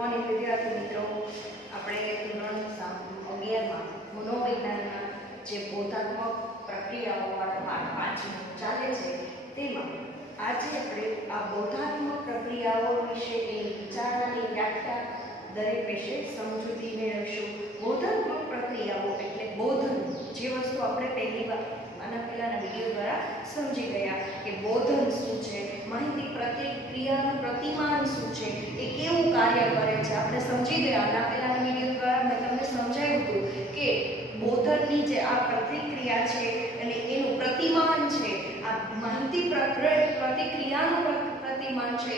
Morning વિદ્યાર્થી મિત્રો, આપણે ધોરણ 11માં મનોવિજ્ઞાનના જે બોધાત્મક પ્રક્રિયાઓવાળો પાઠ 5 ચાલે છે તેમાં આજે આપણે આ બોધાત્મક પ્રક્રિયાઓ વિશે એની વિચારણાની વ્યાખ્યા દરેક વિશે સમજૂતી મેળવીશું. બોધાત્મક પ્રક્રિયાઓ એટલે બોધન, જે વસ્તુ આપણે પહેલી વાર આના પહેલાના વિડીયો દ્વારા સમજી ગયા કે બોધન શું છે, માહિતી પ્રતિક્રિયાનું પ્રતિમાન શું છે, એ કેવું કાર્ય કરે છે આપણે સમજી ગયા. આના પહેલાના વિડીયો દ્વારા મેં તમને સમજાવ્યું હતું કે બોધનની જે આ પ્રતિક્રિયા છે અને એનું પ્રતિમાન છે, આ માહિતી પ્રતિક્રિયાનું પ્રતિમાન છે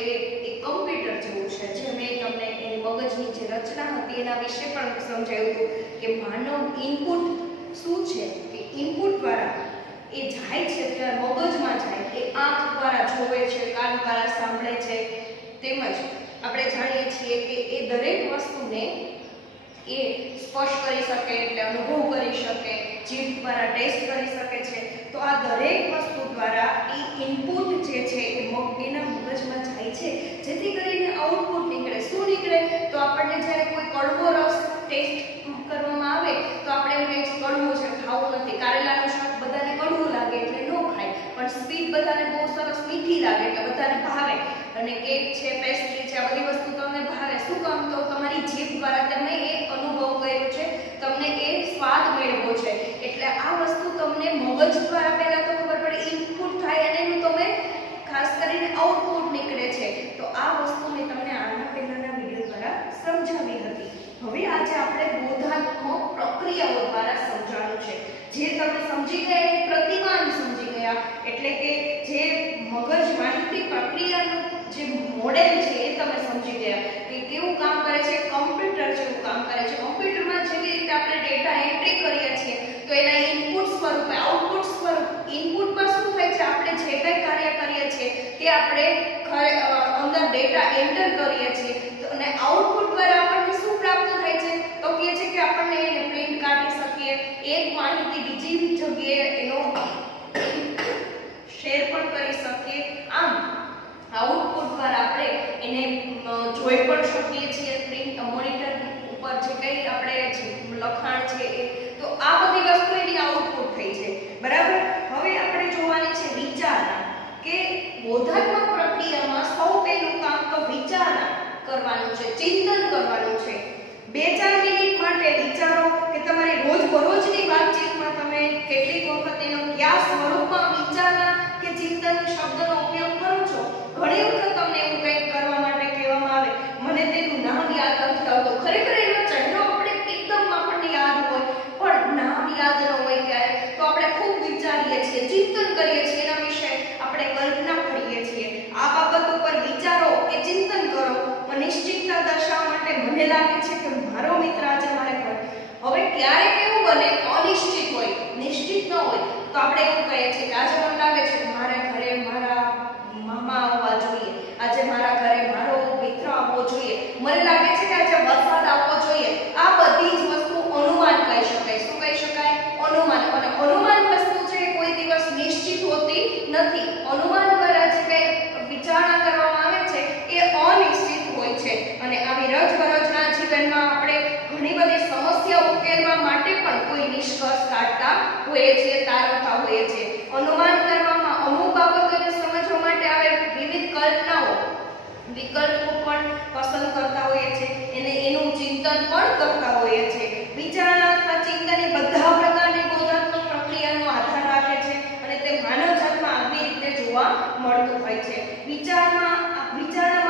એ કમ્પ્યુટર જેવું છે. જે મેં તમને એની મગજની જે રચના હતી એના વિશે પણ સમજાવ્યું હતું કે માનવ ઇનપુટ શું છે કે ઇનપુટ દ્વારા એ જાય છે ત્યારે મગજમાં જાય, એ આંખ દ્વારા જોવે છે, કાન દ્વારા સાંભળે છે, તેમજ આપણે જાણીએ છીએ કે એ દરેક વસ્તુને એ સ્પર્શ કરી શકે એટલે અનુભવ કરી શકે, જીભ દ્વારા ટેસ્ટ કરી શકે છે. તો આ દરેક વસ્તુ દ્વારા એ ઇનપુટ જે છે એ એના મગજમાં જાય છે, જેથી કરીને આઉટપુટ નીકળે. શું નીકળે? તો આપણને જ્યારે કોઈ કડવો રસ ટેસ્ટ કરવામાં આવે તો આપણે એમ કહીએ કડવું છે, ખાવું નથી. કારેલાનું શાક બધાને કડવું લાગે એટલે ન ખાય, પણ સ્વીટ બધાને બહુ સરસ મીઠી લાગે એટલે બધાને ભાવે. અને કેક છે, પેસ્ટ્રી છે, આ બધી વસ્તુ તમને ભાવે. શું કામ? તો તમારી જીભ દ્વારા તમે એ અનુભવ કર્યો છે, તમને એ સ્વાદ મેળવ્યો છે. એટલે આ વસ્તુ તમને મગજ દ્વારા પહેલા તો ખબર પડે, ઇનપુટ થાય અને એનું તમે ખાસ કરીને આઉટપુટ નીકળે છે. તો આ વસ્તુ મેં તમને આના પહેલાના વિડીયો દ્વારા સમજાવી હતી. હવે આજે આપણે બોધાત્મક પ્રક્રિયાઓ દ્વારા સમજાવવાનું છે. જે તમે સમજી ગયા એ પ્રતિમાન સમજી ગયા, એટલે કે જે મગજ માહિતી પ્રક્રિયાનું જે મોડેલ છે એ તમે સમજી ગયા કે કેવું કામ કરે છે. કમ્પ્યુટર જેવું કામ કરે છે. કમ્પ્યુટરમાં જેવી રીતે આપણે ડેટા એન્ટ્રી કરીએ છીએ તો એના ઇનપુટ સ્વરૂપે આઉટપુટ સ્વરૂપ, ઇનપુટમાં શું થાય છે, આપણે જે કંઈ કાર્ય કરીએ છીએ તે આપણે અંદર ડેટા એન્ટર કરીએ છીએ અને આઉટપુટ દ્વારા આપણને શું પ્રાપ્ત થાય છે? તો કહે છે કે આપણને એને પ્રિન્ટ કાઢી શકીએ, એક માહિતી બીજી જગ્યાએ એનો શેર પણ કરી શકીએ. આમ આઉટપુટ દ્વારા આપણે એને જોઈ પણ શકીએ છીએ, પ્રિન્ટ મોનિટર ઉપર જે કંઈ આપણે લખાણ છે એ. તો આ બધી વસ્તુ એની આઉટપુટ થઈ છે, બરાબર. હવે આપણે જોવાની છે વિચારણા, કે બોધાત્મક પ્રક્રિયામાં સૌ પહેલું કામ તો વિચારણા કરવાનું છે, ચિંતન કરવાનું છે. 2-4 મિનિટ માટે વિચારો કે તમારી રોજબરોજની વાતચીતમાં તમે કેટલીક વખત એનો કયા સ્વરૂપમાં વિચારણા કે ચિંતન શબ્દનો ઉપયોગ કરો છો. ઘણી વખત તમને એવું કંઈક કરવા માટે કહેવામાં આવે, મને તેનું નામ યાદ નથી આવતું. ખરેખર એનો ચહેરો આપણે એકદમ આપણને યાદ હોય પણ નામ યાદ ન હોય ત્યારે તો આપણે ખૂબ વિચારીએ છીએ, ચિંતન કરીએ છીએ, એના વિશે આપણે કલ્પના કરીએ છીએ. આ બાબત ઉપર વિચારો કે ચિંતન કરો. અનિશ્ચિતતા દર્શાવવા માટે મને લાગે છે કે મારો મિત્ર આજે મારે ઘરે. હવે ક્યારેક એવું બને કે અનિશ્ચિત હોય, નિશ્ચિત ન હોય, તો આપણે એવું કહીએ છીએ કે આજે મને લાગે છે કે મારે ઘરે મારા મામા આવવા જોઈએ, આજે મારા ઘરે મારો મિત્ર આવવો જોઈએ, મને લાગે છે કે આજે વરસાદ આવવો જોઈએ. આ બધી જ વસ્તુ અનુમાન કહી શકાય. શું કહી શકાય? અનુમાન. અને અનુમાન વસ્તુ છે કોઈ દિવસ નિશ્ચિત હોતી નથી. અનુમાન દ્વારા જે કંઈ વિચારણા કરવામાં આવે છે એ અનિશ્ચિત હોય છે. અને આવી રોજબરોજના જીવનમાં આપણે ઘણી બધી સમસ્યા ઉકેલવા માટે પણ કોઈ નિષ્કર્ષ કાઢતા હોઈએ છીએ, તારવતા હોઈએ છીએ. અનુમાન કરવામાં અમુક બાબતોને સમજવા માટે આવે વિવિધ કલ્પનાઓ, વિકલ્પો પણ પસંદ કરતા હોઈએ છીએ, એનું ચિંતન પણ કરતા હોઈએ છીએ. વિચારણા અથવા ચિંતન એ બધા પ્રકારની બોધાત્મક પ્રક્રિયાનો આધાર રાખે છે અને તે માનવજાતમાં આવી રીતે જોવા મળતું હોય છે. વિચારણામાં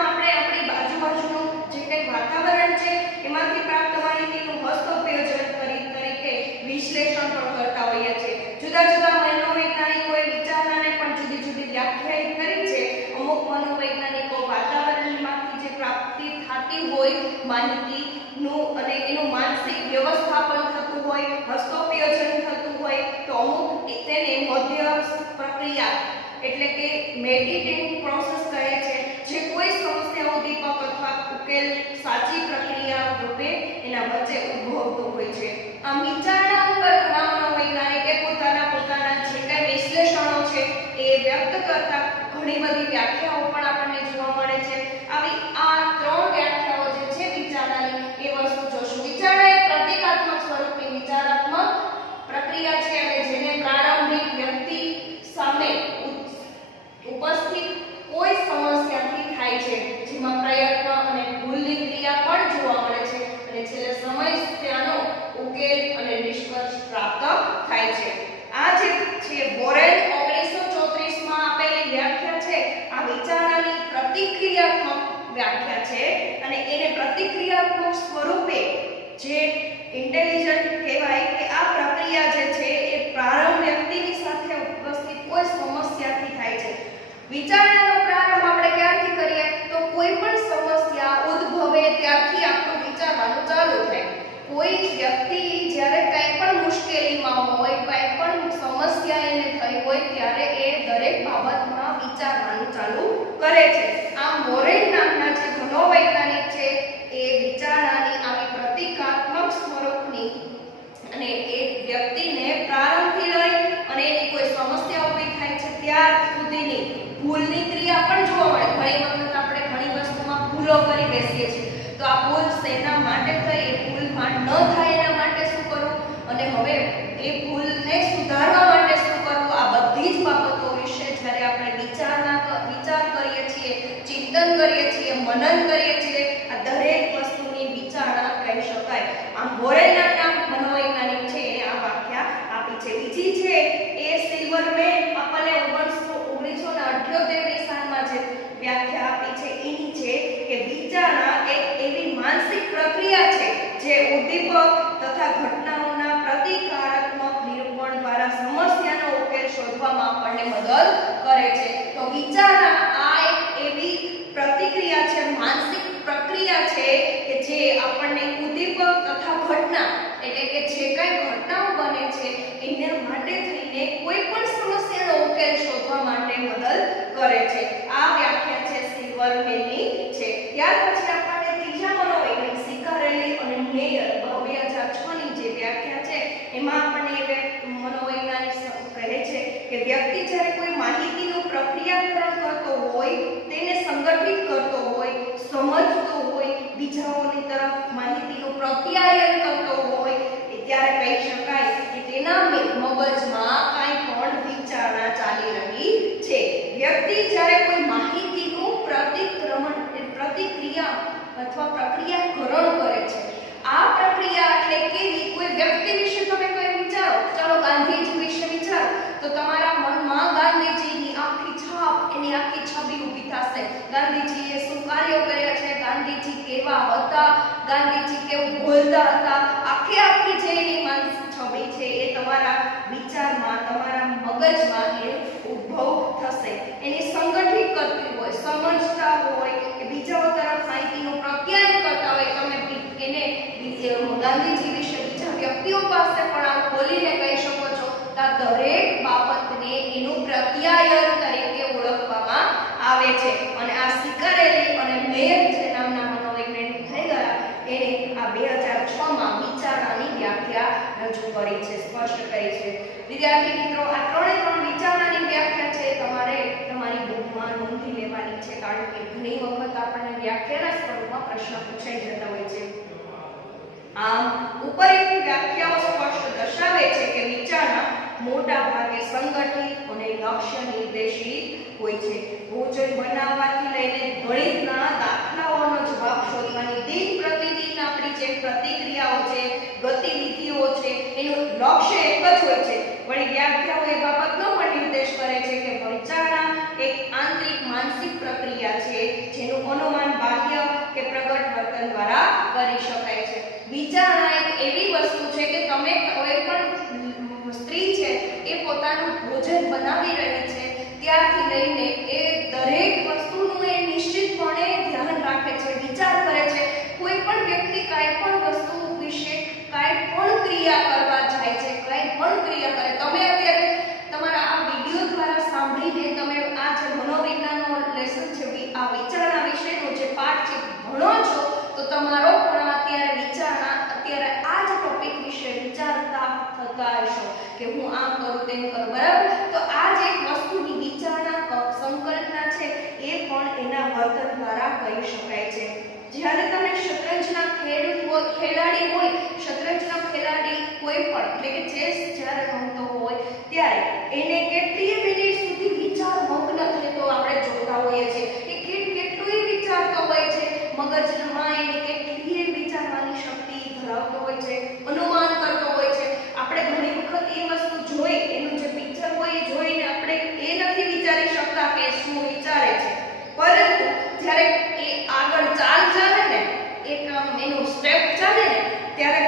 આપણે આપણી બાજુબાજુનું જે કંઈ વાતાવરણ છે એમાંથી પ્રાપ્ત માહિતીનું હસ્તોપયોજન તરીકે વિશ્લેષણ પણ કરતા હોઈએ છીએ. જુદા જુદા મનોવૈજ્ઞાનિકોએ વિચારણાને પણ જુદી જુદી વ્યાખ્યાયિત કરી છે. અમુક મનોવૈજ્ઞાનિકો વાતાવરણમાંથી જે પ્રાપ્તિ થતી હોય માહિતીનું અને એનું માનસિક વ્યવસ્થાપન થતું હોય, હસ્તોપયોજન થતું હોય, તો અમુક તેને મધ્યસ્થ પ્રક્રિયા એટલે કે મેડિટેટિવ પ્રોસેસ કહે છે, જે કોઈ સમસ્યા ઉદ્દીપક અથવા ઉકેલ સાચી પ્રક્રિયા રૂપે એના વચ્ચે ઉદ્ભવતું હોય છે. આ વિચારણા ઉપર ઘણા મનોવૈજ્ઞાનિકે પોતાના જે કંઈ વિશ્લેષણો છે એ વ્યક્ત કરતા ઘણી બધી વ્યાખ્યાઓ પણ આપણને જોવા મળે છે. આવી આ 3 વ્યાખ્યાઓ જે છે જે ઇન્ટેલિજન્ટ કહેવાય કે આ પ્રક્રિયા જે છે એ પ્રારંભ વ્યક્તિની સાથે ઉપસ્થિત કોઈ સમસ્યાથી થાય છે. વિચારણાનો પ્રારંભ આપણે ક્યારથી કરીએ તો કોઈ પણ સમસ્યા ઉદ્ભવે ત્યારથી આપણું વિચારવાનું ચાલુ થાય. કોઈ વ્યક્તિ જ્યારે કંઈ પણ મુશ્કેલીમાં હોય, કંઈ પણ સમસ્યા એને થઈ હોય ત્યારે એ દરેક બાબતમાં વિચારવાનું ચાલુ કરે છે. આમ મોરેલ નામના જે મનોવૈજ્ઞાનિક છે એ વિચારણાની આવી પ્રતિકાત્મક સ્વરૂપની અને એ વ્યક્તિને પ્રારંભથી લઈ અને એની કોઈ સમસ્યા ઊભી થાય છે ત્યાર સુધીની ભૂલની ક્રિયા પણ જોવા મળે. ઘણી વખત આપણે ઘણી વસ્તુમાં ભૂલો કરી બેસીએ છીએ. તો આ ભૂલ શેના માટે થઈ, એ ભૂલ ન થાય એના માટે શું કરવું અને હવે એ ભૂલને સુધારવા માટે શું કરવું, આ બધી જ બાબતો વિશે જ્યારે આપણે વિચાર કરીએ છીએ, ચિંતન કરીએ છીએ, મનન કરીએ છીએ, આ દરેક વસ્તુની વિચારણા કહી શકાય. આમ મોરેલ નામના મનોવૈજ્ઞાનિક છે એને આ વ્યાખ્યા આપી છે. બીજી છે એ સિલ્વરમેન આપણને 1978ની સાલમાં જે વ્યાખ્યા આપી છે એની છે કે વિચારણા એક એવી માનસિક પ્રક્રિયા છે જે ઉદ્દીપક તથા ઘટનાઓના પ્રતિકારાત્મક નિરૂપણ દ્વારા સમસ્યાનો ઉકેલ શોધવામાં આપણને મદદ કરે છે. તો વિચારણા આ એક એવી પ્રતિક્રિયા છે, માનસિક પ્રક્રિયા છે કે જે આપણને ઉદ્દીપક તથા ઘટના એટલે કે જે કઈ ઘટનાઓ બને છે એના માટે થઈને કોઈ પણ સમસ્યાનો ઉકેલ શોધવા માટે મદદ કરે છે. આ વ્યાખ્યા છે સિલ્વરમેનની છે. ત્યાર પછી આપણને ત્રીજા મનોવૈજ્ઞાનિક સિકારેલી અને મેયર 2006ની જે વ્યાખ્યા છે એમાં આપણને એ મનોવૈજ્ઞાનિક કહે છે કે વ્યક્તિ જ્યારે કોઈ માહિતીનું પ્રક્રિયાકરણ કરતો હોય, તેને સંગઠિત કરતો હોય, સમજતો હોય, બીજાઓની તરફ માહિતીનું પ્રત્યાયન કરતો હોય ત્યારે કહી શકાય કે તેના મગજમાં કાંઈ પણ વિચારણા ચાલી રહી છે. વ્યક્તિ જ્યારે કોઈ માહિતીનું પ્રતિક્રિયા અથવા પ્રક્રિયાકરણ કરે છે, આ પ્રક્રિયા એટલે કેવી, કોઈ વ્યક્તિ વિશે તમે કોઈ વિચારો, ચાલો ગાંધીજી વિશે વિચારો તો તમારા મનમાં ગાંધીજીની આખી છાપ, એની આખી છબી ઊભી થશે. ગાંધીજીએ શું કાર્યો કર્યા છે, ગાંધીજી કેવા હતા, ગાંધીજી કેવું બોલતા હતા, આખી જે એની માનસિક છબી છે એ તમારા વિચારમાં, તમારા મગજમાં એ ઉદ્ભવ થશે. એની સંગઠિત કરતી હોય, સમજતા હોય કે બીજાઓ તરફ માહિતીનું પ્રત્યાયન કરતા હોય, તમે એને ગાંધીજી વિશે બીજા વ્યક્તિઓ પાસે પણ આ બોલીને કહી શકો છો. આ દરેક બાબતને એનું પ્રત્યાયન તરીકે ઓળખવામાં આવે છે. અને આ સિકારેલી અને મેયર જે નામના મનોવૈજ્ઞાનિક થઈ ગયા એને આ 2006માં વિચારણાની વ્યાખ્યા રજૂ કરી છે, સ્પષ્ટ કરી છે. વિદ્યાર્થી મિત્રો, આ ત્રણ વિચારણાની વ્યાખ્યા છે તમારે તમારી બુકમાં નોંધી લેવાની છે, કારણ કે ઘણી વખત આપણને વ્યાખ્યાના સ્વરૂપમાં પ્રશ્ન પૂછાઈ જતા હોય છે. આમ ઉપરની વ્યાખ્યાઓ સ્પષ્ટ દર્શાવે છે કે વિચારણા મોટા ભાગે સંગઠિત અને લક્ષ્ય નિર્દેશિત હોય છે. ભોજન બનાવવાથી લઈને ગણિતના દાખલાઓનો જવાબ શોધવાની દિન પ્રતિદિન આપણી જે પ્રતિક્રિયાઓ છે, ગતિવિધિઓ છે, એનું લક્ષ્ય એક જ હોય છે. વળી વ્યાખ્યાઓ એ બાબતનો પણ નિર્દેશ કરે છે કે વિચારણા એક આંતરિક માનસિક પ્રક્રિયા છે જેનું અનુમાન બાહ્ય કે પ્રગટ વર્તન દ્વારા કરી શકાય છે. વિચારણા એક એવી વસ્તુ છે કે તમે કોઈ પણ સ્ત્રી છે એ પોતાનું ભોજન બનાવી રહી છે ત્યારથી લઈને એ દરેક વસ્તુનું એ નિશ્ચિતપણે ધ્યાન રાખે છે, વિચાર કરે છે. કોઈ પણ વ્યક્તિ કાંઈ પણ વસ્તુ વિશે કાંઈ પણ ક્રિયા કરવા જાય છે, કાંઈ પણ ક્રિયા કરે, તમે અત્યારે તમારા આ વિડીયો દ્વારા સાંભળીને તમે આ જે મનોવિજ્ઞાનનો લેસન છે, આ વિચારણા વિશેનો જે પાઠ છે ભણો છો, તો તમારો પણ અત્યારે વિચારણા અત્યારે આ જ ટોપિક વિશે વિચારતા થતા હશો કે હું આમ કરું તેમ કરું, બરાબર? તો આ જે એક વસ્તુની વિચારણા સંકલ્પના છે એ પણ એના વર્તન દ્વારા કરી શકાય છે. જ્યારે તમે શતરંજના ખેલાડી હોય, શતરંજનો ખેલાડી કોઈ પણ એટલે કે ચેસ જ્યારે રમતો હોય ત્યારે એને કેટલી મિનિટ સુધી વિચાર મગ્ન થતો આપણે જોતા હોઈએ છીએ કે કેટલું વિચારતો હોય છે, મગજમાં એને કેટલી વિચારવાની શક્તિ ધરાવતો હોય છે, અનુમાન કરતો હોય છે. આપણે ઘણી વખત એ વસ્તુ જોઈ, એનું જે પિક્ચર હોય એ જોઈને આપણે એ નથી વિચારી શકતા કે શું વિચારે છે, પરંતુ જ્યારે એ આગળ ચાલે ને, એક એનું સ્ટેપ ચાલે ને, ત્યારે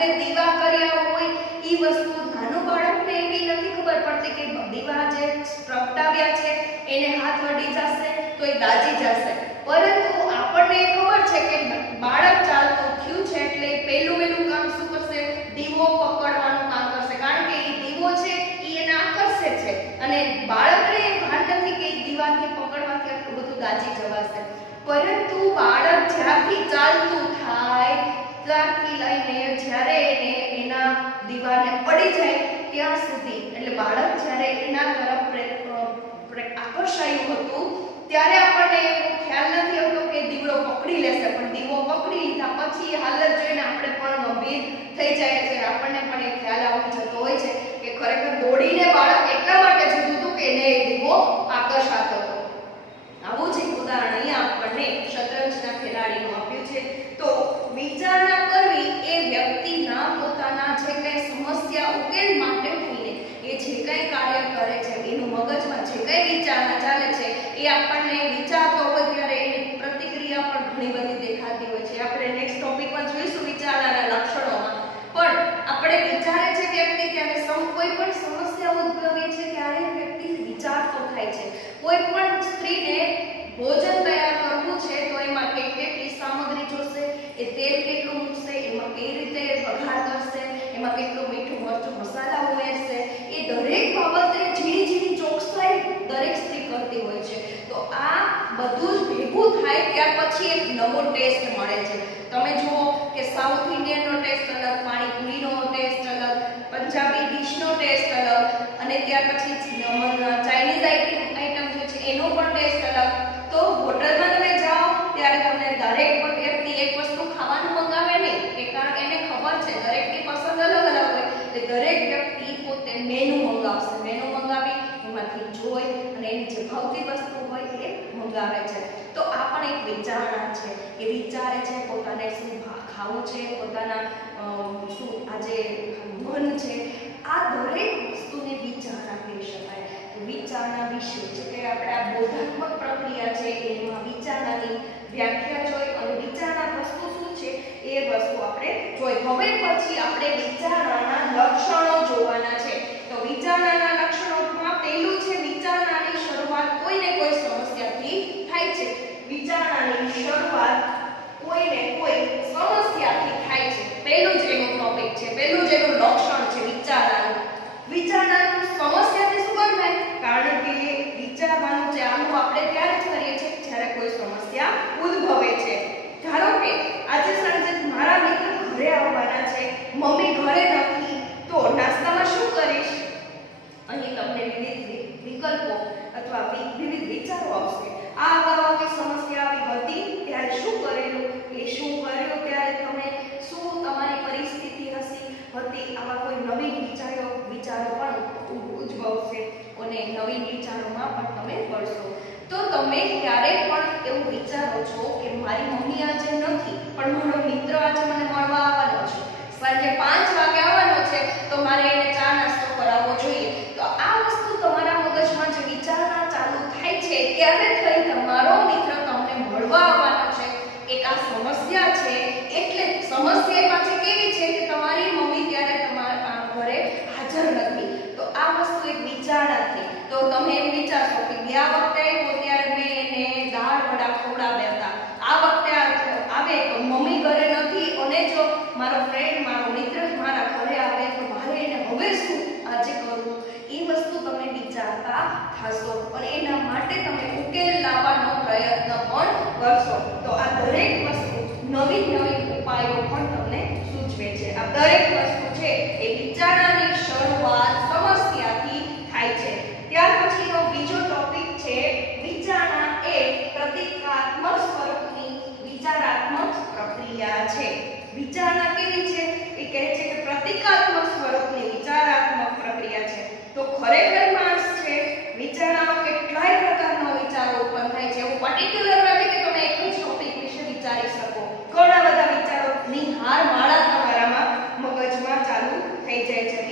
બાળકને દીવા કર્યા હોય એ વસ્તુ નાનું બાળકને એવી નથી ખબર પડતી કે દીવા જે પ્રગટાવ્યા છે એને હાથ વડી જશે તો એ દાજી જશે, પરંતુ આપણને ખબર છે કે બાળક ચાલતું થયું છે એટલે પહેલું કામ શું કરશે? દીવો પકડવાનું કામ કરશે, કારણ કે એ દીવો છે એ એને આકર્ષે છે અને બાળકને ભાન નથી કે એ દીવાથી પકડવાથી આટલું બધું દાજી જવાશે, પરંતુ બાળક જ્યારથી ચાલતું થાય ત્યારથી લઈને જ્યારે એને એના દીવાને પડી જાય ત્યાં સુધી, એટલે બાળક જ્યારે એના તરફ આકર્ષાયું હતું ત્યારે આપણને એવો ખ્યાલ નથી આવતો કે દીવડો પકડી લેશે, પણ દીવો પકડી લીધા પછી હાલત જોઈને આપણે પણ ગંભીર થઈ જાય છે, આપણને પણ એ ખ્યાલ આવી જતો હોય છે કે ખરેખર દોડીને બાળક એટલા માટે જતું હતું કે એને એ દીવો આકર્ષાતો હતો. આવું જ એક ઉદાહરણ અહીંયા આપણને શતરંજના ખેલાડીનું આપ્યું છે. તો વિચારણા કરવી એ વ્યક્તિના પોતાના જે કંઈ સમસ્યા ઉકેલ માટે થઈને એ જે કંઈ કાર્ય કરે છે, એનું મગજમાં જે કંઈ વિચારણા ચાલે છે એ આપણને વિચારતો હોય ત્યારે એની પ્રતિક્રિયા પણ ઘણી બધી દેખાતી હોય છે. આપણે નેક્સ્ટ ટોપિકમાં જોઈશું વિચારણાના લક્ષણોમાં, પણ આપણે વિચારે છે વ્યક્તિ ત્યારે કોઈ પણ સમસ્યા ઉદ્ભવે છે ત્યારે વ્યક્તિ વિચારતો થાય છે. કોઈ પણ સ્ત્રીને ભોજન તૈયાર કરવું છે તો એમાં કેટલી સામગ્રી જોશે, એ તેલ કેટલું મૂકશે, એમાં કઈ રીતે વઘાર કરશે, એમાં કેટલું મીઠું મરચું મસાલા ઉમેરશે, એ દરેક બાબતે ઝીણી ચોકસાઈ દરેક સ્ત્રી કરતી હોય છે. તો આ બધું જ ભેગું થાય ત્યાર પછી એક નવો ટેસ્ટ મળે છે. તમે જુઓ કે સાઉથ ઇન્ડિયનનો ટેસ્ટ અલગ, પાણીપુરીનો ટેસ્ટ અલગ, પંજાબી ડીશનો ટેસ્ટ અલગ, અને ત્યાર પછી ચાઇનીઝ આઈટમ જે છે એનો પણ ટેસ્ટ અલગ. તો હોટલમાં તમે જાઓ ત્યારે તમને દરેક વ્યક્તિ એક વસ્તુ ખાવાનું મંગાવે નહીં, કે કારણ કે એને ખબર છે દરેકની પસંદ અલગ હોય, એટલે દરેક વ્યક્તિ પોતે મેનુ મંગાવશે. મેનુ મંગાવી એમાંથી જોઈ અને એની જે ભાવતી વસ્તુ હોય એ મંગાવે છે. તો આ પણ એક વિચારણા છે, કે વિચારે છે પોતાને શું ખાવું છે, પોતાના શું આજે મન છે, આ દરેક વસ્તુને વિચારણા કહી શકાય. વિચારણા વિશે છે કે આપણે આ બોધાત્મક પ્રક્રિયા છે એમાં વિચારણાની વ્યાખ્યા જોઈ અને વિચારણા વસ્તુ શું છે એ વસ્તુ આપણે જોઈ. હવે પછી આપણે વિચારણાના લક્ષણો જોવાના છે. તો વિચારણાના લક્ષણોમાં પહેલું છે વિચારણાની શરૂઆત કોઈને કોઈ સમસ્યાથી થાય છે. વિચારણાની શરૂઆત કોઈને કોઈ સમસ્યાથી થાય છે. પહેલું જ એનું ટોપિક છે, પહેલું જ એનું લક્ષણ છે વિચારણાનું. વિચારણાનું સમસ્યાથી શું થાય? કારણ કે વિચારવાનું ચાલુ આપણે ત્યારે જ કરીએ છીએ જ્યારે કોઈ સમસ્યા ઉદ્ભવે છે. ધારો કે આજે સાંજે મારા મિત્ર ઘરે આવવાના છે, મમ્મી ઘરે નથી, તો નાસ્તામાં શું કરીશ? અહીં તમને વિવિધ વિકલ્પો અથવા વિવિધ વિચારો આવશે. આ અગાઉ કોઈ સમસ્યા આવી હતી ત્યારે શું કરેલું, એ શું કર્યું ત્યારે તમે શું તમારી પરિસ્થિતિ હતી, આવા કોઈ નવીન વિચારો પણ ઉદ્ભવશે અને નવીન વિચારોમાં પણ તમે પડશો. તો તમે ક્યારે પણ એવું વિચારો છો કે મારી મમ્મી આજે નથી પણ મારો મિત્ર આજે મને મળવા આવવાનો છે, સાંજે 5 વાગે આવવાનો છે, તો મારે એને ચા નાસ્તો કરાવવો જોઈએ. તો આ વસ્તુ તમારા મગજમાં જે વિચારણા ચાલુ થાય છે ત્યારે થઈ તમારો મિત્ર તમને મળવા આવવાનો છે, એક આ સમસ્યા છે. એટલે સમસ્યા પાછી કેવી છે કે તમારી મમ્મી ત્યારે તમારા ઘરે હાજર નથી. તો આ વસ્તુ એક વિચારણા થઈ. તો તમે એમ વિચારશો કે ગયા વખતે આવ્યો ત્યારે મેં એને દાળ વડા ખવડાવ્યા હતા, આ વખતે આવે તો મમ્મી ઘરે નથી અને જો મારો ફ્રેન્ડ મારો મિત્ર મારા ઘરે આવે તો મારે એને હવે શું આજે કરવું, એ વસ્તુ તમે વિચારતા થશો અને એના માટે તમે ઉકેલ લાવવાનો પ્રયત્ન પણ કરશો. તો આ દરેક વસ્તુ નવીન ઉપાયો પણ તમને સૂચવે છે. આ દરેક વસ્તુ છે એ વિચારણાની શરૂઆત સમસ્યાથી થાય છે. ત્યાર પછીનો બીજો ટોપિક છે વિચારણા એ પ્રતિક્રિયાત્મક સ્વરૂપની વિચારાત્મક પ્રક્રિયા છે. વિચારણા કેવી છે? એ કહે છે કે પ્રતિક્રિયાત્મક સ્વરૂપની વિચારાત્મક પ્રક્રિયા છે. તો ખરેખર માણસ છે વિચારણામાં કેટલાય પ્રકારના વિચારો ઉત્પન્ન થાય છે. એવું પર્ટિક્યુલર નથી કે તમે એક જ ટોપિક વિશે વિચારી શકો. ઘણા બધા વિચારોની હાર માળા તમારામાં મગજમાં ચાલુ થઈ જાય છે.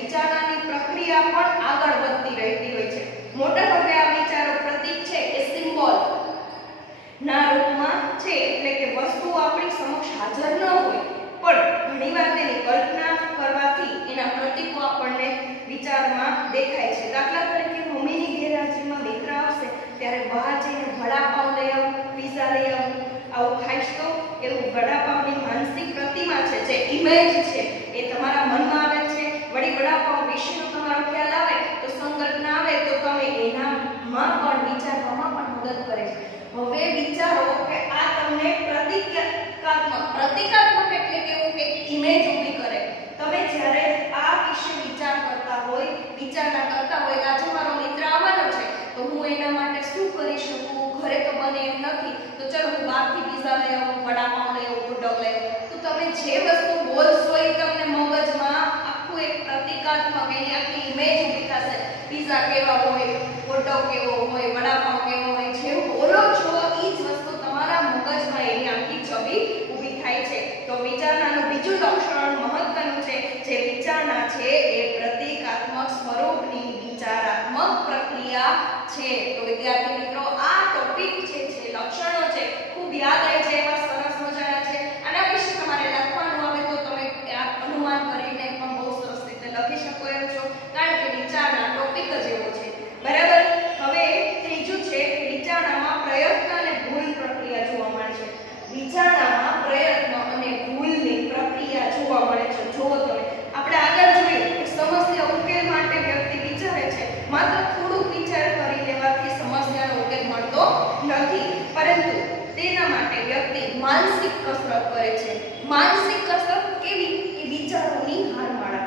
ઇમેજ છે એ તમારા મનમાં આવે છે, વળી વડાપાવ વિશેનો તમારો ખ્યાલ આવે તો સંકલ્પના આવે તો તમે એનામાં પણ વિચારવામાં પણ મદદ કરે છે. હવે વિચારો કે આ તમને પ્રતિકાત્મક એટલે કેવું કે ઇમેજ ઊભી કરે. તમે જ્યારે આ વિશે વિચાર કરતા હોય, વિચારણા કરતા હોય કે આજે મારો મિત્ર આવવાનો છે તો હું એના માટે શું કરી શકું, ઘરે તો બને એમ નથી તો ચલો હું બહારથી પિઝા લઈ આવું, વડાપાવ લઈ આવું, હોટડોગ લઈ આવું. તો તમે જે વસ્તુ બોલશો એ તમને મગજમાં આખું એક પ્રતિકાત્મક એની આખી ઇમેજ ઊભી થશે. પિઝા કેવા હોય, હોટડોગ કેવો હોય, વડાપાવ કેવો હોય, જે બોલો છો એ જ વસ્તુ તમારા મગજમાં એની આખી છબી ઊભી થાય છે. તો વિચારણાનું બીજું લક્ષણ મહત્વનું છે, જે વિચારણા છે એ પ્રતિકાત્મક સ્વરૂપની વિચારાત્મક પ્રક્રિયા છે. તો વિદ્યાર્થી મિત્રો આ ટોપિક જે છે, લક્ષણો છે, ખૂબ યાદ રહે છે, એવા સરસ મજાના છે. આના વિશે તમારે લખવાનું આવે તો તમે આ અનુમાન કરીને પણ બહુ સરસ રીતે લખી શકો એમ છો, કારણ કે વિચારણા ટોપિક જ એવો છે. બરાબર. હવે ત્રીજું છે, વિચારણામાં પ્રયત્ન અને ભૂલ પ્રક્રિયા જોવા મળે છે. વિચારણામાં પ્રયત્ન અને ભૂલની પ્રક્રિયા જોવા મળે છે. જુઓ તમે, આપણે આગળ જોયું કે સમસ્યા ઉકેલ માટે વ્યક્તિ વિચારે છે. માત્ર થોડુંક વિચાર કરી લેવાથી સમસ્યાનો ઉકેલ મળતો નથી, પરંતુ તેના માટે વ્યક્તિ માનસિક કસરત કરે છે. માનસિક કસરત કેવી? કે વિચારોની હારમાળા.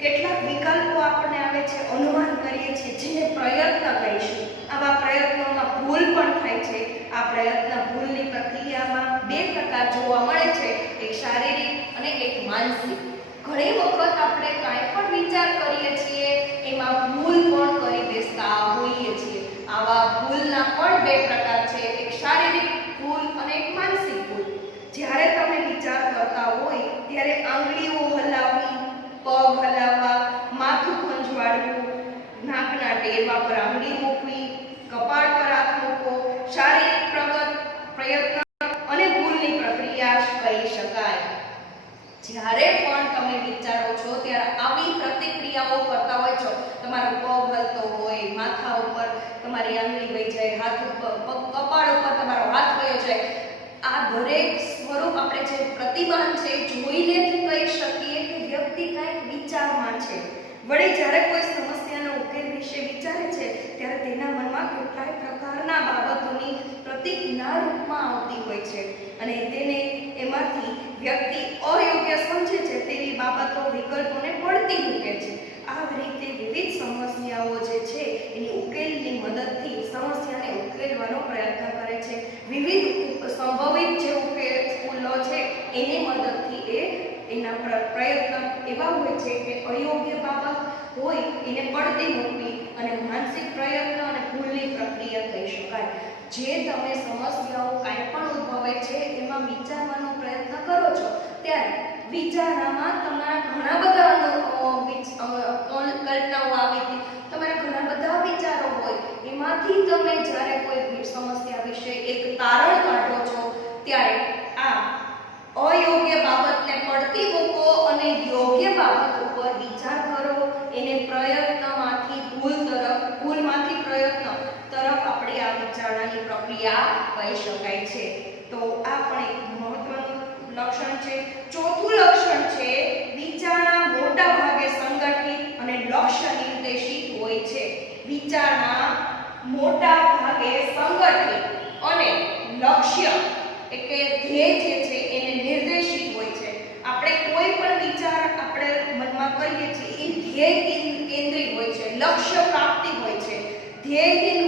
કેટલાક વિકલ્પો આપણને આવે છે, અનુમાન કરીએ છીએ, જેને પ્રયત્ન કરીશું. આવા પ્રયત્નોમાં ભૂલ પણ થાય છે. આ પ્રયત્ન ભૂલની પ્રક્રિયામાં બે પ્રકાર જોવા મળે છે, એક શારીરિક અને એક માનસિક. ઘણી વખત આપણે કાંઈ પણ વિચાર કરીએ છીએ એમાં ભૂલ પણ કરી બેસતા હોઈએ છીએ. આવા ભૂલના પણ બે પ્રકાર છે, એક શારીરિક ભૂલ અને એક માનસિક ભૂલ. જ્યારે તમે વિચાર કરતા હોય ત્યારે આંગળીઓ હલાવવી, પગ હલાવવા, માથું ખંજવાળવું, નાકના ટેરવા પર આંગળી મૂકવી, કપાળ પર હાથ મૂકવો, શારીરિક પ્રયત્ન અને ભૂલની પ્રક્રિયા કહી શકાય. જ્યારે પણ તમે વિચારો છો ત્યારે આવી પ્રતિક્રિયાઓ કરતા હોય છો. તમારો પગ હલતો હોય, માથા ઉપર તમારી આંગળી વહી જાય, હાથ ઉપર, કપાળ ઉપર તમારો હાથ વયો જાય. આ દરેક સ્વરૂપ આપણે જે પ્રતિમાન છે જોઈને જ કહી શકીએ કે વ્યક્તિ કાંઈક વિચારમાં છે. વળી જ્યારે કોઈ સમસ્યાનો ઉકેલ વિશે વિચારે છે ત્યારે તેના મનમાં કેટલાય પ્રકારના બાબતોની પ્રતિજ્ઞા રૂપમાં આવતી હોય છે અને તેને એમાંથી વ્યક્તિ અયોગ્ય સમજે છે તેવી બાબતો, વિકલ્પોને પડતી મૂકે છે. આ રીતે વિવિધ સમસ્યાઓ જે છે એની ઉકેલની મદદથી સમસ્યાને ઉકેલવાનો પ્રયત્ન કરે છે. વિવિધ સંભવિત જે ઉકેલો છે એની મદદથી એના પ્રયત્ન એવા હોય છે કે અયોગ્ય બાબત હોય એને પડતી મૂકવી અને માનસિક પ્રયત્ન અને ભૂલની પ્રક્રિયા કહી શકાય. જે તમે સમસ્યાઓ કાંઈ પણ ઉદ્ભવે છે એમાં વિચારવાનો પ્રયત્ન કરો છો ત્યારે વિચારણામાં તમારા ઘણા બધા કલ્પનાઓ આવી હતી, તમારા ઘણા બધા વિચારો હોય, એમાંથી તમે જ્યારે કોઈ સમસ્યા વિશે એક તારણ કાઢો છો ત્યારે આ અયોગ્ય બાબતને પડતી મૂકો અને યોગ્ય બાબત ઉપર વિચાર કરો. એને પ્રયત્નમાંથી ભૂલ તરફ, ભૂલમાંથી પ્રયત્ન તરફ આપણે આ વિચારણાની પ્રક્રિયા કહી શકાય છે. તો આ પણ એક મહત્વનું લક્ષણ છે. ચોથું લક્ષણ છે, વિચારણા મોટા ભાગે સંગઠિત અને લક્ષ્ય નિર્દેશિત હોય છે. વિચારણા મોટા ભાગે સંગઠિત અને લક્ષ્ય એટલે ધ્યેય જે છે એને નિર્દેશિત હોય છે. આપણે કોઈ પણ વિચાર આપણે મનમાં કરીએ છીએ એ ધ્યેય કેન્દ્રિત હોય છે, લક્ષ્ય પ્રાપ્તિ હોય છે. ધ્યેયહીન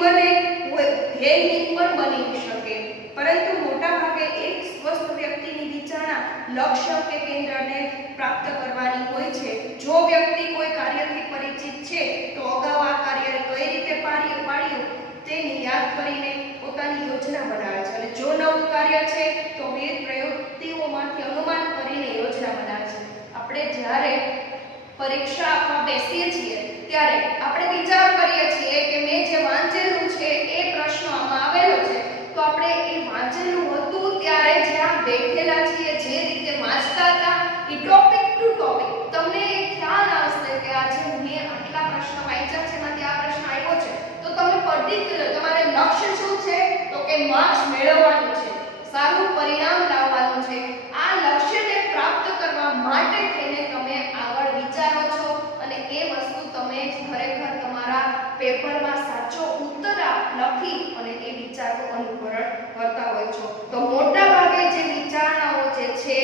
પણ બની શકે, પરંતુ મોટા ભાગે એક સ્વસ્થ વ્યક્તિની વિચારણા લક્ષ્ય કે કેન્દ્રને પ્રાપ્ત કરવાની હોય છે. જો વ્યક્તિ કોઈ કાર્યથી પરિચિત છે તો અગાઉ આ કાર્ય કઈ રીતે પાડ્યું તેની યાદ કરીને પોતાની યોજના બનાવે છે અને જો નવું કાર્ય છે તો વિવિધ પ્રવૃત્તિઓમાંથી અનુમાન કરીને યોજના બનાવે છે. આપણે જ્યારે પરીક્ષા આપવા બેસીએ છીએ ત્યારે આપણે વિચાર કરીએ છીએ કે મેં જે વાંચેલું છે એ પ્રશ્ન આમાં આવેલો છે તો આપણે એ વાંચેલું હતું ત્યારે જ્યાં બેઠેલા છીએ, જે રીતે વાંચતા હતા એ ટોપિક ટુ ટોપિક તમને ખ્યાલ આવશે કે આજે મેં આટલા પ્રશ્ન વાંચ્યા છે, એમાંથી આ પ્રશ્ન આવ્યો છે તો તમે પર્ટિક્યુલર તમારે લક્ષ્ય શું છે તો કે માર્ક્સ મેળવવાનું છે, સારું પરિણામ લાવવાનું છે. આ લક્ષ્યને પ્રાપ્ત કરવા માટે પેપરમાં સાચો ઉત્તર લખી અને એ વિચારનું અનુકરણ કરતા હોય છો. તો મોટા ભાગે જે વિચારણાઓ જે છે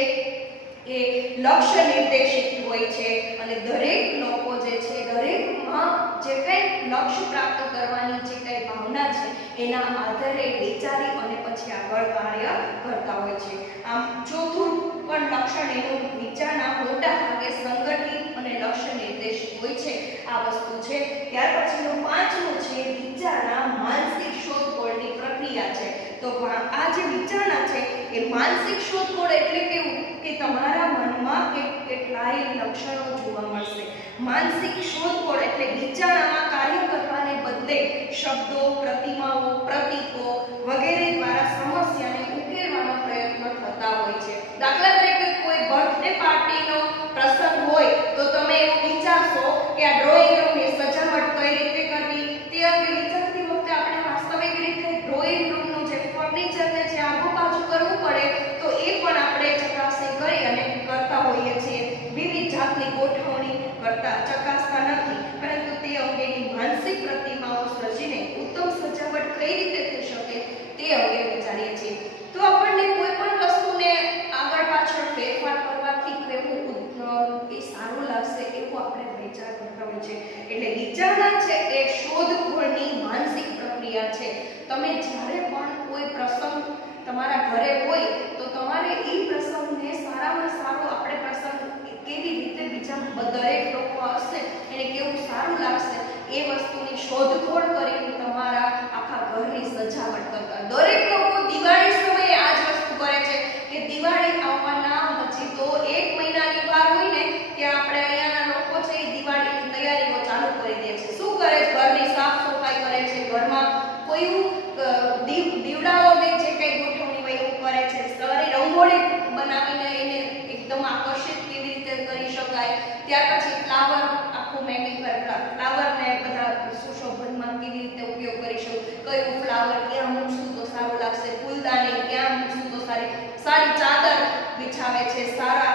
એ લક્ષ્ય નિર્દેશિત હોય છે અને દરેક લોકો જે છે દરેકમાં જે કંઈ લક્ષ્ય પ્રાપ્ત કરવાની જે કંઈ ભાવના છે એના આધારે વિચારી અને પછી આગળ કાર્ય કરતા હોય છે. આમ ચોથું પણ લક્ષણ એનું વિચારણા મોટા ભાગે સંગઠિત અને લક્ષ્ય નિર્દેશિત હોય છે. આ વસ્તુ છે. ત્યાર પછીનું પાંચમું છે વિચારણા માનસિક શોધખોળની પ્રક્રિયા છે. તો આ જે વિચારણા છે એ માનસિક શોધખોળ એટલે કેવું કે તમારા મનમાં કેટલાય લક્ષણો જોવા મળશે. માનસિક શોધખોળ એટલે વિચારણામાં કાર્ય કરવાને બદલે શબ્દો, પ્રતિમાઓ, પ્રતીકો વગેરે દ્વારા સમસ્યાને ઉકેલવાનો પ્રયત્ન થતા હોય છે. દાખલા તરીકે કોઈ બર્થડે પાર્ટીનો પ્રસંગ હોય તો તમે એવું વિચારશો કે આ ડ્રોઈંગ રૂમની સજાવટ કઈ રીતે કરવી. તે અંગે વિચારતી વખતે આપણે વાસ્તવિક રીતે ડ્રોઈંગ રૂમનું જે ફર્નિચરને જે આજુબાજુ કરવું પડે તો એ પણ આપણે ચકાસણી કરી અને કરતા હોઈએ છીએ. વિવિધ જાતની ગોઠવણી કરતા ચકાસતા નથી, પરંતુ તે અંગેની માનસિક પ્રતિમાઓ સર્જીને ઉત્તમ સજાવટ કઈ રીતે થઈ શકે તે અંગે વિચારીએ છીએ. તો આપણને કોઈ પણ વસ્તુને આગળ પાછળ ફેરફાર કરવાથી કેવું એ સારું લાગશે એવું આપણે વિચાર કરતા હોય છે. એટલે વિચારણા છે એ શોધખોળની માનસિક પ્રક્રિયા છે. તમે જ્યારે પણ કોઈ પ્રસંગ તમારા ઘરે હોય તો તમારે એ પ્રસંગને સારામાં સારો આપણે પ્રસંગ કેવી રીતે બીજા દરેક લોકો હશે એને કેવું સારું લાગશે એ વસ્તુની શોધખોળ કરીને તમારા આખા ઘરની સજાવટ કરતા. દરેક લોકો દિવાળી સમયે આ જ વસ્તુ કરે છે કે દિવાળી આવવાના હજી તો 1 મહિનાની વાર હોય ને ત્યાં આપણે અહીંયાના લોકો છે એ દિવાળીની તૈયારીઓ ચાલુ કરી દે છે. શું કરે છે? ઘરની સાફ સફાઈ કરે છે, ઘરમાં કોઈ દીવડાઓની જે કંઈ ગોઠવણી હોય એવું કરે છે, સારી રંગોળી બનાવીને એને એકદમ આકર્ષિત કેવી રીતે કરી શકાય. ત્યાર પછી ફ્લાવર આખું મેકિંગ ફ્લાવરને બધા સુશોભનમાં કેવી રીતે ઉપયોગ કરીશું, કયું ફ્લાવર ક્યાં મૂકશું તો સારું લાગશે, ફૂલદાની ક્યાં મૂકશું તો સારી ચાદર બિછાવે છે, સારા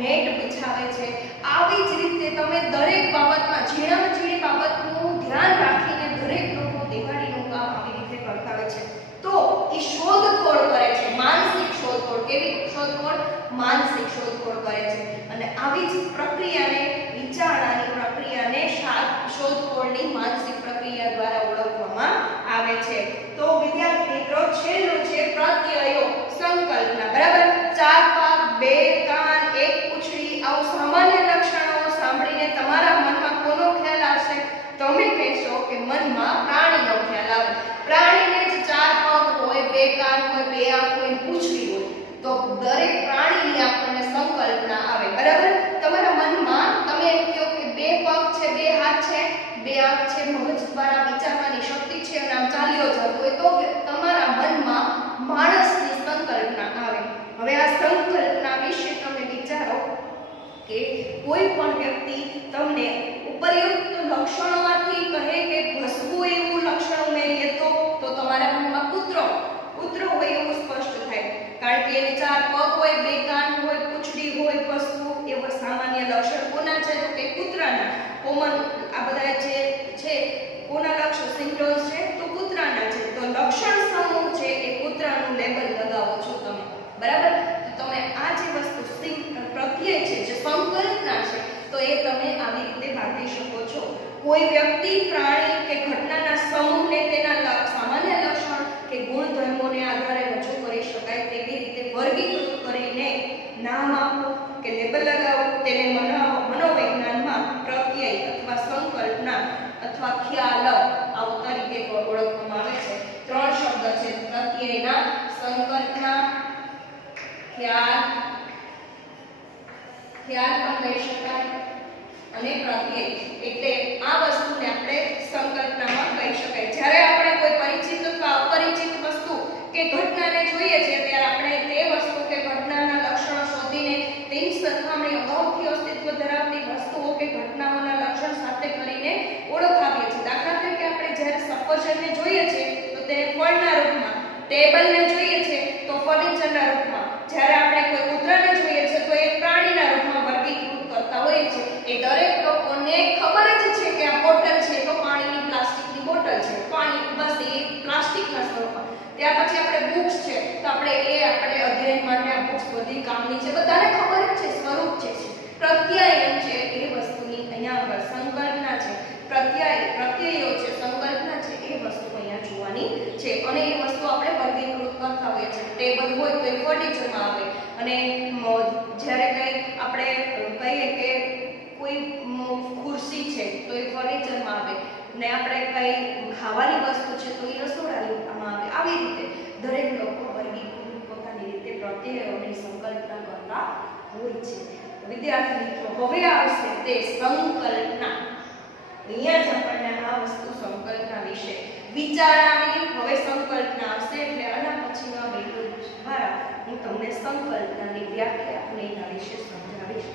મેટ બિછાવે છે. આવી જ રીતે તમે દરેક બાબતમાં ઝીણામાં ઝીણી બાબતનું ધ્યાન રાખીને દરેક લોકો દિવાળીનું કામ આવી રીતે કરતા હોય છે. તો એ શોધખોળ કરે છે, માનસિક શોધખોળ. કેવી શોધખોળ? માનસિક શોધખોળ કરે છે. અને આવી જ પ્રક્રિયાને વિચારણાની પ્રક્રિયાને શોધખોળની માનસિક પ્રક્રિયા દ્વારા ઓળખવામાં આવે છે. તો વિદ્યાર્થી મિત્રો છેલ્લું છે પ્રત્યયો, સંકલ્પના. બરાબર? 4 પગ, 2 કાન, 1 પૂંછડી આવું સામાન્ય લક્ષણો સાંભળીને તમારા મનમાં કોનો ખ્યાલ આવશે? તમે કહેશો કે મનમાં પ્રાણીનો ખ્યાલ આવે. પ્રાણીને જ 4 પગ હોય, 2 કાન હોય, 2 આંખ હોય, પૂંછડી હોય તો દરેક પ્રાણીની આપણને સંકલ્પના આવે. બરાબર? તમારા મનમાં તમે એમ કહો કે 2 પગ છે, 2 હાથ છે, 2 આંખ છે, મગજ દ્વારા વિચારવાની શક્તિ છે અને આમ ચાલ્યો જતો હોય તો તમારા મનમાં માણસની સંકલ્પના આવે. હવે આ સંકલ્પના વિશે તમે વિચારો કે કોઈ પણ વ્યક્તિ તમને ઉપરયુક્ત લક્ષણોમાંથી કહે કે ભસવું એવું લક્ષણ ઉમેરીએ તો તમારા મનમાં કૂતરો હોય એવું સ્પષ્ટ થાય. કારણ કે એને 4 પગ હોય, 2 કાન હોય, પૂંછડી હોય, ભસવું એવા સામાન્ય લક્ષણ કોના છે? તો કે કૂતરાના. કોમન આ બધા જે છે કોના લક્ષણ સિમ્પટમ્સ છે તો કૂતરાના છે. તો લક્ષણ સમૂહ છે એ કૂતરાનું લેબલ લગાવો છો તમે. બરાબર? તો તમે આ જે વસ્તુ પ્રત્યય છે જે સંકલ્પના છે તો એ તમે આવી રીતે બાંધી શકો છો. કોઈ વ્યક્તિ, પ્રાણી કે ઘટનાના સમૂહને તેના સામાન્ય લક્ષણ કે ગુણધર્મોને આધારે રજૂ કરી શકાય તેવી રીતે વર્ગીકૃત કરીને નામ આપો કે લેબલ લગાવો. તેને મનોવૈજ્ઞાનમાં પ્રત્યય અથવા સંકલ્પના અથવા ખ્યાલ આવું તરીકે ઓળખવામાં આવે છે. 3 શબ્દ છે પ્રત્યયના, સંકલ્પના, ખ્યાલ પણ કહી શકાય અને પ્રત્યય. એટલે આ વસ્તુને આપણે સંકલ્પનામાં કહી શકાય. જ્યારે આપણે કોઈ પરિચિત અથવા અપરિચિત વસ્તુ કે ઘટનાને જોઈએ છીએ ત્યારે આપણે તે વસ્તુ કે ઘટનાના લક્ષણો શોધીને તેની સરખામણી અગાઉથી અસ્તિત્વ ધરાવતી વસ્તુઓ કે ઘટનાઓના લક્ષણ સાથે કરીને ઓળખાવીએ છીએ. દાખલા તરીકે આપણે જ્યારે સફરજનને જોઈએ છીએ તો તે ફળના રૂપમાં, ટેબલને જોઈએ છે તો ફર્નિચરના રૂપમાં, જ્યારે આપણે કોઈ કૂતરાને જોઈએ છે તો એ પ્રાણીના રૂપમાં વર્ગીકૃત કરતા હોઈએ છીએ. એ દરેક લોકોને ખબર જ છે કે આ બોટલ છે તો પાણીની પ્લાસ્ટિક એ બધું હોય તો એ ફર્નિચરમાં આવે. અને જ્યારે કંઈ આપણે કહીએ કે કોઈ ખુરશી છે તો એ ફર્નિચરમાં આવે, ને આપણે કંઈ ખાવાની વસ્તુ છે તો એ રસોડામાં આવે. આવી રીતે દરેક લોકો વર્ગીકૃત પોતાની રીતે પ્રત્યયોની સંકલ્પના કરતા હોય છે. વિદ્યાર્થી મિત્રો, હવે આવશે તે સંકલ્પના. અહીંયા જ આપણને આ વસ્તુ સંકલ્પના વિશે વિચાર આવી. હવે સંકલ્પના આવશે એટલે આના પછીના વિડિયો દ્વારા હું તમને સંકલ્પનાની વ્યાખ્યા અને એના વિશે સમજાવીશ.